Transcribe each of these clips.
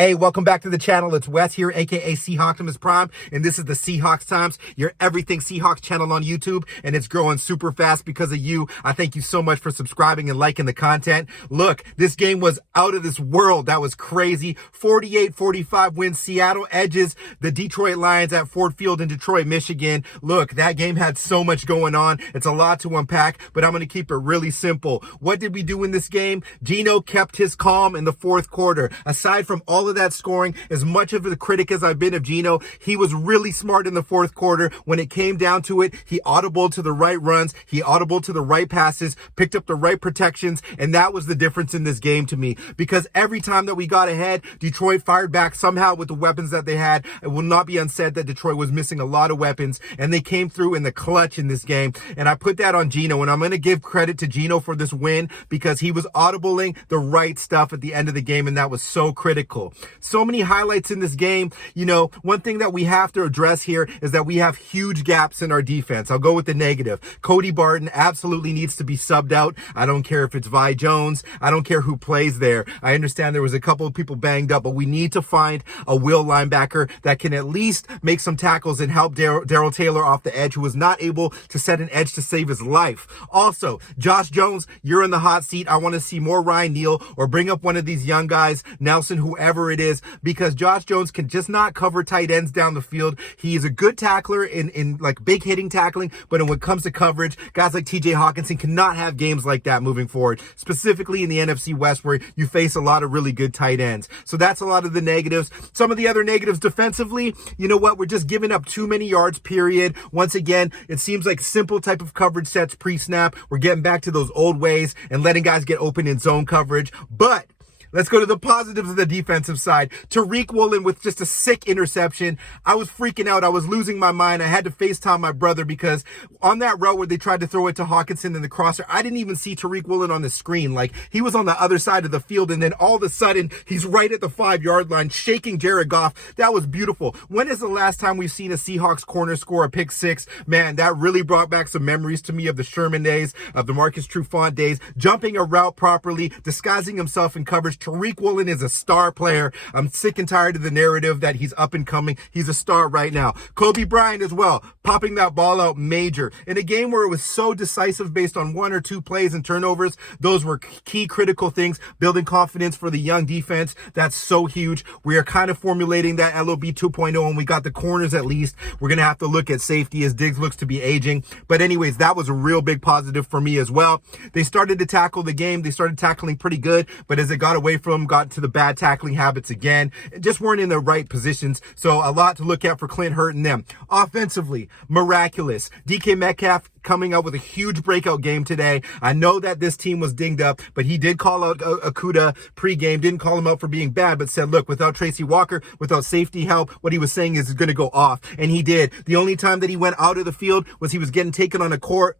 Hey, welcome back to the channel. It's Wes here, aka Seahawks Prime, and this is the Seahawks Times, your everything Seahawks channel on YouTube, and it's growing super fast because of you. I thank you so much for subscribing and liking the content. Look, this game was out of this world. That was crazy. 48-45 win. Seattle edges the Detroit Lions at Ford Field in Detroit, Michigan. Look, that game had so much going on. It's a lot to unpack, but I'm going to keep it really simple. What did we do in this game? Geno kept his calm in the fourth quarter. Aside from all of that scoring, as much of a critic as I've been of Geno, he was really smart in the fourth quarter. When it came down to it, he audibled to the right runs, he audibled to the right passes, picked up the right protections, and that was the difference in this game to me, because every time that we got ahead, Detroit fired back somehow with the weapons that they had. It will not be unsaid that Detroit was missing a lot of weapons, and they came through in the clutch in this game, and I put that on Geno, and I'm going to give credit to Geno for this win because he was audibling the right stuff at the end of the game, and that was so critical. So many highlights in this game. You know, one thing that we have to address here is that we have huge gaps in our defense. I'll go with the negative. Cody Barton absolutely needs to be subbed out. I don't care if it's Vi Jones. I don't care who plays there. I understand there was a couple of people banged up, but we need to find a will linebacker that can at least make some tackles and help Darrell Taylor off the edge, who was not able to set an edge to save his life. Also, Josh Jones, you're in the hot seat. I want to see more Ryan Neal or bring up one of these young guys, Nelson, whoever it is, because Josh Jones can just not cover tight ends down the field. He is a good tackler in like big hitting tackling, but when it comes to coverage, guys like TJ Hawkinson cannot have games like that moving forward, specifically in the NFC West where you face a lot of really good tight ends. So that's a lot of the negatives. Some of the other negatives defensively, you know what? We're just giving up too many yards, period. Once again, it seems like simple type of coverage sets pre-snap. We're getting back to those old ways and letting guys get open in zone coverage. But let's go to the positives of the defensive side. Tariq Woolen with just a sick interception. I was freaking out. I was losing my mind. I had to FaceTime my brother because on that route where they tried to throw it to Hawkinson in the crosser, I didn't even see Tariq Woolen on the screen. Like, he was on the other side of the field, and then all of a sudden, he's right at the 5-yard line, shaking Jared Goff. That was beautiful. When is the last time we've seen a Seahawks corner score a pick six? Man, that really brought back some memories to me of the Sherman days, of the Marcus Trufant days, jumping a route properly, disguising himself in coverage. Tariq Woolen is a star player. I'm sick and tired of the narrative that he's up and coming. He's a star right now. Kobe Bryant as well, popping that ball out major. In a game where it was so decisive based on 1 or 2 plays and turnovers, those were key critical things, building confidence for the young defense. That's so huge. We are kind of formulating that LOB 2.0, and we got the corners at least. We're going to have to look at safety as Diggs looks to be aging. But anyways, that was a real big positive for me as well. They started to tackle the game. They started tackling pretty good, but as it got away from them, got to the bad tackling habits again, just weren't in the right positions. So a lot to look at for Clint Hurt and them. Offensively, miraculous. DK Metcalf coming out with a huge breakout game today. I know that this team was dinged up, but he did call out Okudah pregame, didn't call him out for being bad, but said, look, without Tracy Walker, without safety help, what he was saying is going to go off. And he did. The only time that he went out of the field was he was getting taken on a cart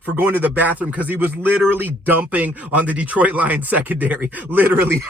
for going to the bathroom, because he was literally dumping on the Detroit Lions secondary. Literally.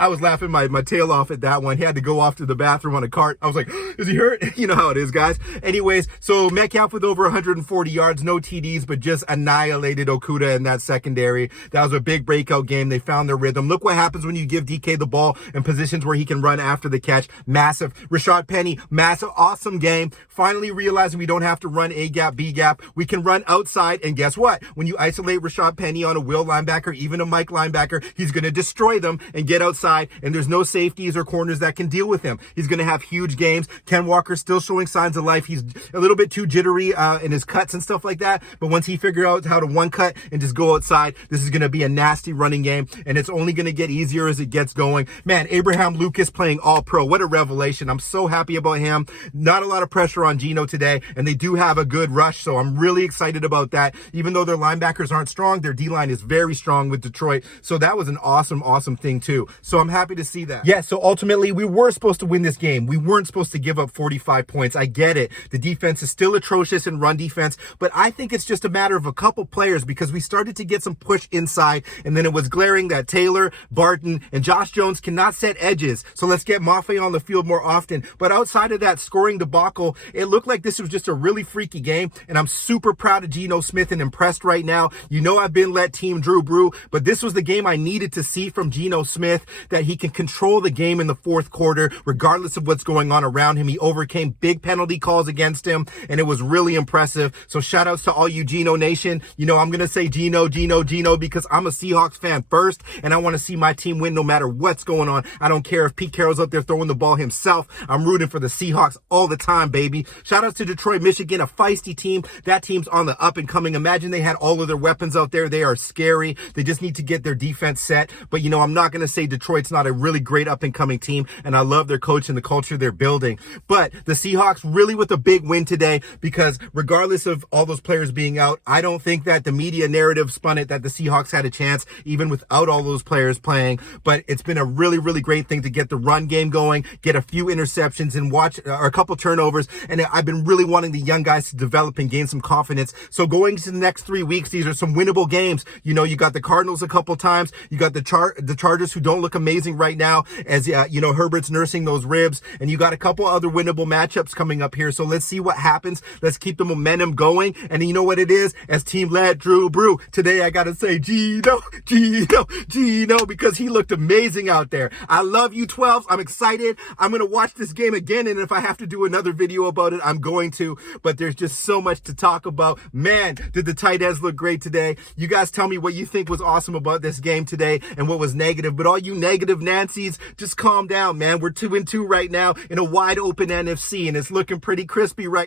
I was laughing my tail off at that one. He had to go off to the bathroom on a cart. I was like, is he hurt? You know how it is, guys. Anyways, so Metcalf with over 140 yards, no TDs, but just annihilated Okudah in that secondary. That was a big breakout game. They found their rhythm. Look what happens when you give DK the ball in positions where he can run after the catch. Massive. Rashad Penny, massive, awesome game. Finally realizing we don't have to run A gap, B gap. We can run outside, and guess what? When you isolate Rashad Penny on a will linebacker, even a Mike linebacker, he's going to destroy them and get outside, and there's no safeties or corners that can deal with him. He's going to have huge games. Ken Walker still showing signs of life. He's a little bit too jittery in his cuts and stuff like that, but once he figures out how to one cut and just go outside, this is going to be a nasty running game, and it's only going to get easier as it gets going. Man, Abraham Lucas playing all pro. What a revelation. I'm so happy about him. Not a lot of pressure on Geno today, and they do have a good rush, so I'm really excited about that. Even though their linebackers aren't strong, their D-line is very strong with Detroit, so that was an awesome thing too. So I'm happy to see that. Yeah, so ultimately, we were supposed to win this game. We weren't supposed to give up 45 points. I get it. The defense is still atrocious in run defense, but I think it's just a matter of a couple players, because we started to get some push inside, and then it was glaring that Taylor, Barton, and Josh Jones cannot set edges. So let's get Mafe on the field more often. But outside of that scoring debacle, it looked like this was just a really freaky game, and I'm super proud of Geno Smith and impressed right now. You know I've been let team Drew Brew, but this was the game I needed to see from Geno Smith. Smith that he can control the game in the fourth quarter, regardless of what's going on around him. He overcame big penalty calls against him, and it was really impressive. So shout outs to all you Geno Nation. You know, I'm going to say Geno, because I'm a Seahawks fan first, and I want to see my team win no matter what's going on. I don't care if Pete Carroll's up there throwing the ball himself. I'm rooting for the Seahawks all the time, baby. Shout outs to Detroit, Michigan, a feisty team. That team's on the up and coming. Imagine they had all of their weapons out there. They are scary. They just need to get their defense set. But, you know, I'm not going to say Detroit's not a really great up and coming team, and I love their coach and the culture they're building. But the Seahawks really with a big win today, because regardless of all those players being out, I don't think that the media narrative spun it that the Seahawks had a chance even without all those players playing. But it's been a really, really great thing to get the run game going, get a few interceptions and watch or a couple turnovers. And I've been really wanting the young guys to develop and gain some confidence. So going to the next 3 weeks, these are some winnable games. You know, you got the Cardinals a couple times. You got the Chargers, who don't look amazing right now, as you know, Herbert's nursing those ribs, and you got a couple other winnable matchups coming up here. So let's see what happens. Let's keep the momentum going. And you know what it is? As team led Drew Brew, today I got to say Geno, because he looked amazing out there. I love you 12s. I'm excited. I'm going to watch this game again, and if I have to do another video about it, I'm going to. But there's just so much to talk about. Man, did the tight ends look great today. You guys tell me what you think was awesome about this game today and what was negative. But all you negative Nancys, just calm down, man. We're 2-2 right now in a wide open NFC, and it's looking pretty crispy right